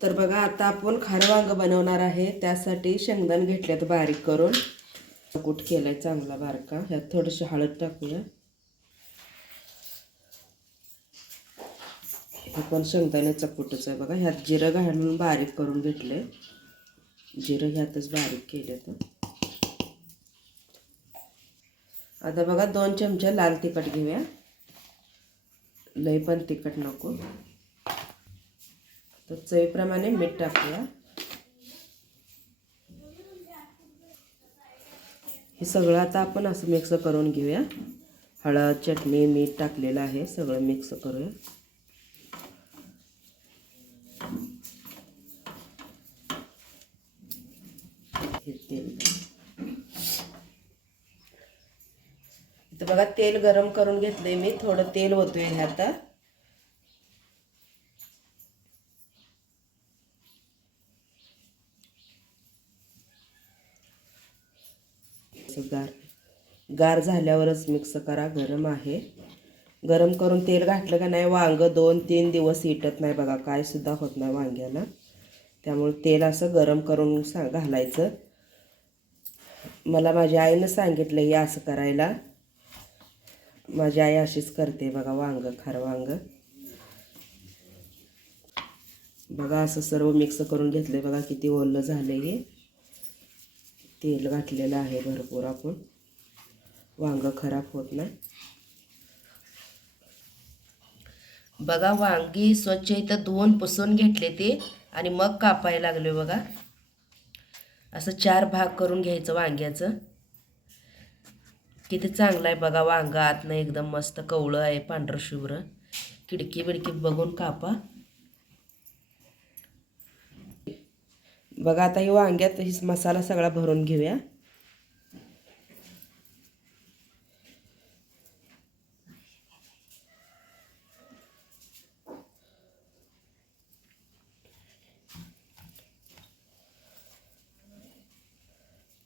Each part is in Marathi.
तर बघा आता आपण खारं वांग बनवणार आहे. त्यासाठी शेंगदाणे घेतल्यात बारीक करून, कूट केलाय चांगला बारका. ह्यात थोडीशी हळद टाकूया. हे पण शेंगदाण्याचा कूटच आहे बघा. ह्यात जिरं घालून बारीक करून घेतले. जिरं ह्यातच बारीक केले. तर आता बघा 2 चमचे लाल तिखट घेऊया. लय पण तिखट नको. तर चवीप्रमाणे मीठ टाकूया. हे सगळं आता आपण असं मिक्स करून घेऊया. हळद, चटणी, मीठ टाकलेलं आहे. सगळं मिक्स करूया. हे तेल इथं बघा तेल गरम करून घेतलंय मी. थोडं तेल ओतूया ह्यात. गार झाल्यावरच मिक्स करा. गरम आहे. गरम करून तेल घातलं का नाही वांग 2-3 दिवस इटत नाही बघा. काय सुद्धा होत नाही वांग्याला. त्यामुळे तेल असं गरम करून घालायचं. मला माझ्या आईनं सांगितलं हे असं करायला. माझी आई अशीच करते बघा वांग, खारं वांग. बघा असं सर्व मिक्स करून घेतले. बघा किती ओलं झालं. हे तेल घातलेलं आहे भरपूर. आपण वांग खराब होत नाही. बघा वांगी स्वच्छ इथं धुवून पुसून घेतले ते आणि मग कापायला लागले बघा. असं 4 भाग करून घ्यायचं वांग्याचं. किती चांगलं आहे बघा वांग. आतनं एकदम मस्त कवळं आहे, पांढरं शुभ्र. खिडकी बिडकी बघून कापा. बघा आता ही वांग्यात ही मसाला सगळा भरून घेऊया.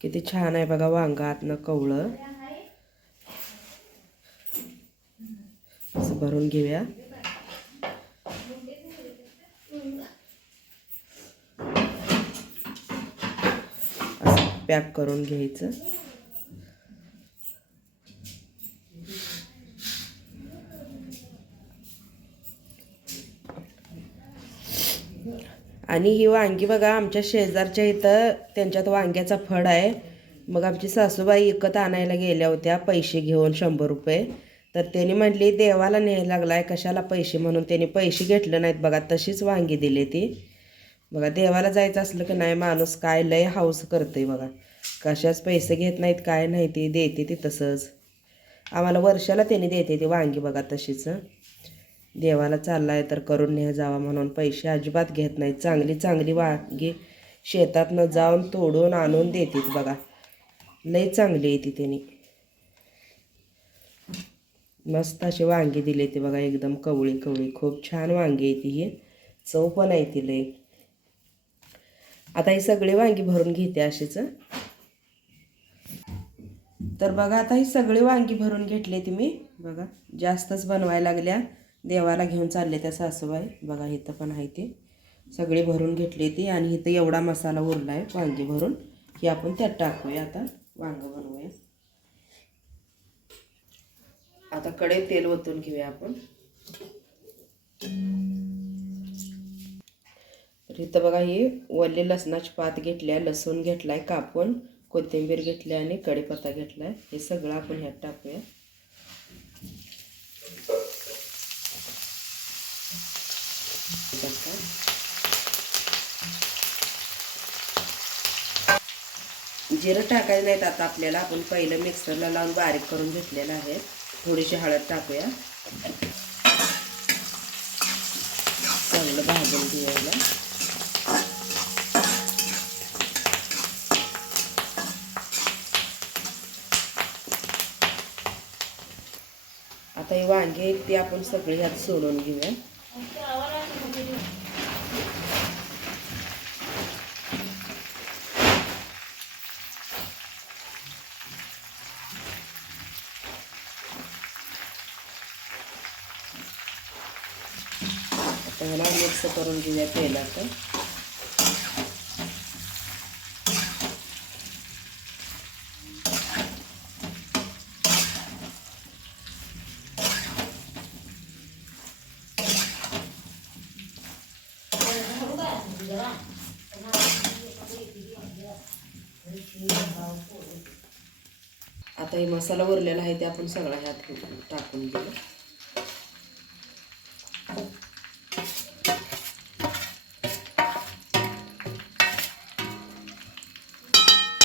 किती छान आहे बघा वांग आतनं कवळं. असं भरून घेऊया. असं पॅक करून घ्यायचं. आणि ही वांगी बघा आमच्या शेजारच्या इथं त्यांच्यात वांग्याचा फड आहे. मग आमची सासूबाई विकत आणायला गेल्या होत्या पैसे घेऊन 100 रुपये. तर त्यांनी म्हटली देवाला न्यायला लागलाय कशाला पैसे, म्हणून त्यांनी पैसे घेतले नाहीत बघा. तशीच वांगी दिली ती. बघा देवाला जायचं असलं की नाही माणूस काय लय हाऊस करते बघा. कशाच पैसे घेत नाहीत काय नाही, ती देते ती तसंच. आम्हाला वर्षाला त्यांनी देते ती वांगी बघा तशीच. देवाला चाललाय तर करून न्या जावा म्हणून पैसे अजिबात घेत नाहीत. चांगली चांगली वांगी शेतातनं जाऊन तोडून आणून देतात बघा. लई चांगली आहे ती. त्यांनी मस्त अशी वांगी दिली ती बघा. एकदम कवळी कवळी खूप छान वांगी आहे ती. ही चव पण आहे ती लई. आता ही सगळी वांगी भरून घेते अशीच. तर बघा आता ही सगळी वांगी भरून घेतली ती मी. बघा जास्तच बनवायला लागल्या. देवाला घेऊन चालले त्या सासूबाई. बघा इथं पण आहे ती. सगळी भरून घेतली ती. आणि इथं एवढा मसाला उरला आहे वांगी भरून. ही आपण त्यात टाकूया. आता वांग बनवूया. आता कढईत तेल ओतून घेऊया आपण. इथं बघा ही ओले लसणाची पात घेतल्या, लसूण घेतलाय कापून, कोथिंबीर घेतली आणि कढीपत्ता घेतलाय. हे सगळं आपण ह्यात टाकूया. जिरं टाकायचं नाहीत आता आपल्याला. आपण पहिलं मिक्सरला लावून बारीक करून घेतलेलं आहे. थोडीशी हळद टाकूया. चांगलं भाजून घ्यायला. आता ही वांगी आहेत ती आपण सगळी ह्यात सोडून घेऊया. आता ह्याला मिक्स करून घेऊया तेलात. आता हे मसाला उरलेला आहे ते आपण सगळा ह्यात टाकून घेऊ.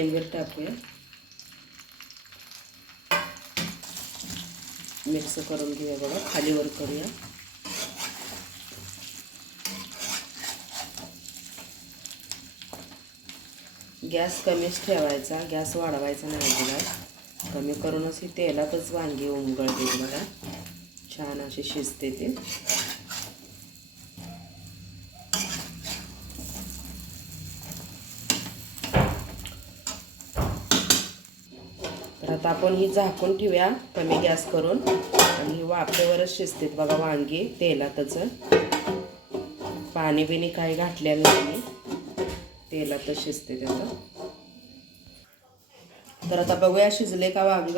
मीठ टाकूया. मिक्स करून घेऊया बघा. खाली वर करूया. गॅस कमीच ठेवायचा, गॅस वाढवायचा नाही अजिबात. कमी करूनच ही तेलातच वांगी उमगळते बघा. छान अशी शिजते ते. तर आता आपण ही झाकून ठेवूया कमी गॅस करून. आणि वाफेवरच शिजते बघा वांगी तेलातच. पाणी बिनी काही घातलेलं नाही, तेलातच शिजते त्याचं. तर आता बघूया शिजले का वांग.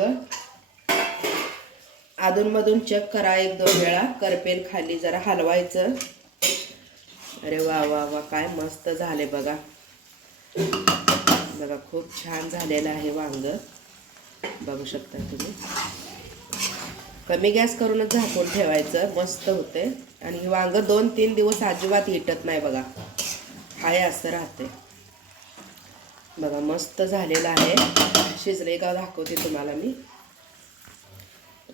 अधूनमधून चेक करा 1-2 वेळा. करपेल खाली जरा हलवायचं. अरे वा वा वा, काय मस्त झाले बघा. बघा खूप छान झालेलं आहे वांग. बघू शकता तुम्ही. कमी गॅस करूनच झाकून ठेवायचं, मस्त होते. आणि हे वांग 2-3 दिवस अजिबात हिटत नाही बघा. हाय असं राहते बघा. मस्त झालेलं आहे. शिजले का दाखवते तुम्हाला मी.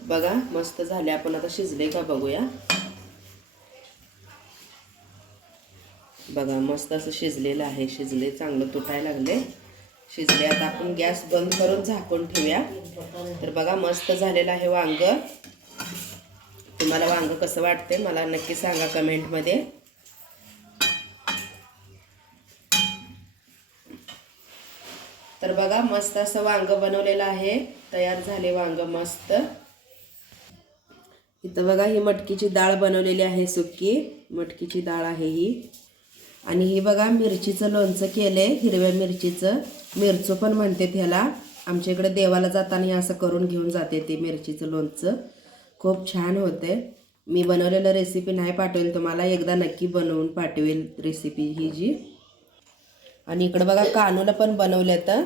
बघा मस्त झाले. आपण आता शिजले का बघूया. बघा मस्त असं शिजलेलं आहे. शिजले, चांगलं तुटायला लागले. शिजले. आता आपण गॅस बंद करून झाकून ठेवूया. तर बघा मस्त झालेलं आहे वांग. तुम्हाला वांग कसं वाटते मला नक्की सांगा कमेंटमध्ये. तर बघा मस्त असं वांग बनवलेलं आहे. तयार झाले वांग मस्त. इथं बघा ही मटकीची डाळ बनवलेली आहे. सुकी मटकीची डाळ आहे ही. आणि ही बघा मिरचीचं लोणचं केलंय, हिरव्या मिरचीचं. मिरचो पण म्हणते त्याला. आमच्या इकडे देवाला जाताना हे असं करून घेऊन जाते ते मिरचीचं लोणचं. खूप छान होते. मी बनवलेलं रेसिपी नाही पाठवेल तुम्हाला, एकदा नक्की बनवून पाठवेल रेसिपी ही जी. आणि इकडं बघा कानूला पण बनवले तर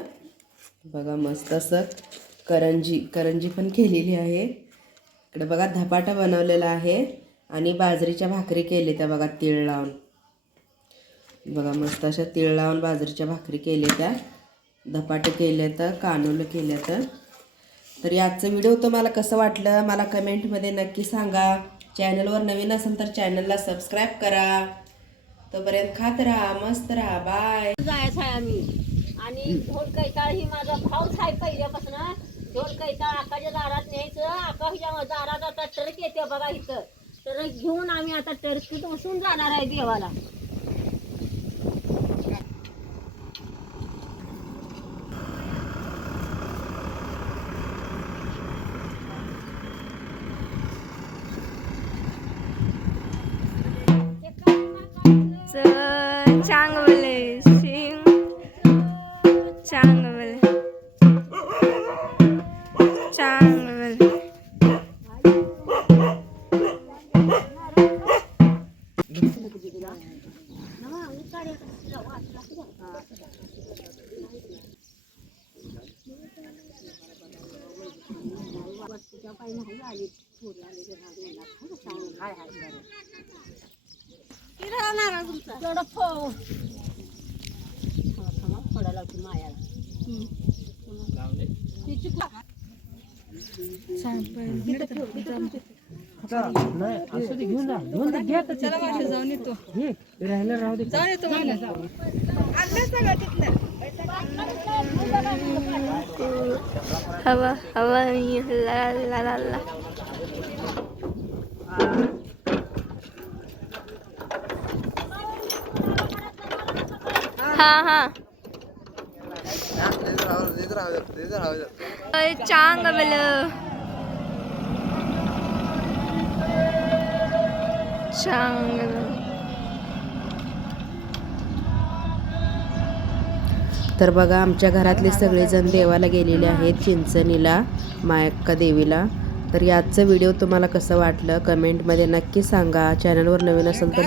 बघा मस्त असं करंजी पण केलेली आहे. इकडे बघा धपाटा बनवलेला आहे. आणि बाजरीच्या भाकरी केली त्या बघा तीळ लावून. बघा मस्त अशा तीळ लावून बाजरीच्या भाकरी केल्या त्या. धपाटे केले तर कानूला केले तर याचं व्हिडिओ तुम्हाला कसं वाटलं मला कमेंटमध्ये नक्की सांगा. चॅनलवर नवीन असेल तर चॅनलला सबस्क्राईब करा. तोपर्यंत खात राहा, मस्त राहा. बाय. जायचं आहे आम्ही. आणि ढोल कैताळ ही माझा भाऊच आहे पहिल्यापासून. ढोल कैताळ आकाच्या दारात न्यायचं. आका हिच्या दारात आता टर्क येते बघा इथं. तर घेऊन आम्ही आता टर्कीत बसून जाणार आहे देवाला. चांगले शिंग चांगले चांगले. तेवढं थोडा लावतो मायाला. हवा हवा ला ला ला ला. हाँ हाँ चांगल चांगल. तर बघा आमच्या घरातले सगळेजण देवाला गेलेले आहेत चिंचणीला मायक्का देवीला. तर याचं व्हिडिओ तुम्हाला कसं वाटलं कमेंटमध्ये नक्की सांगा. चॅनलवर नवीन असेल तर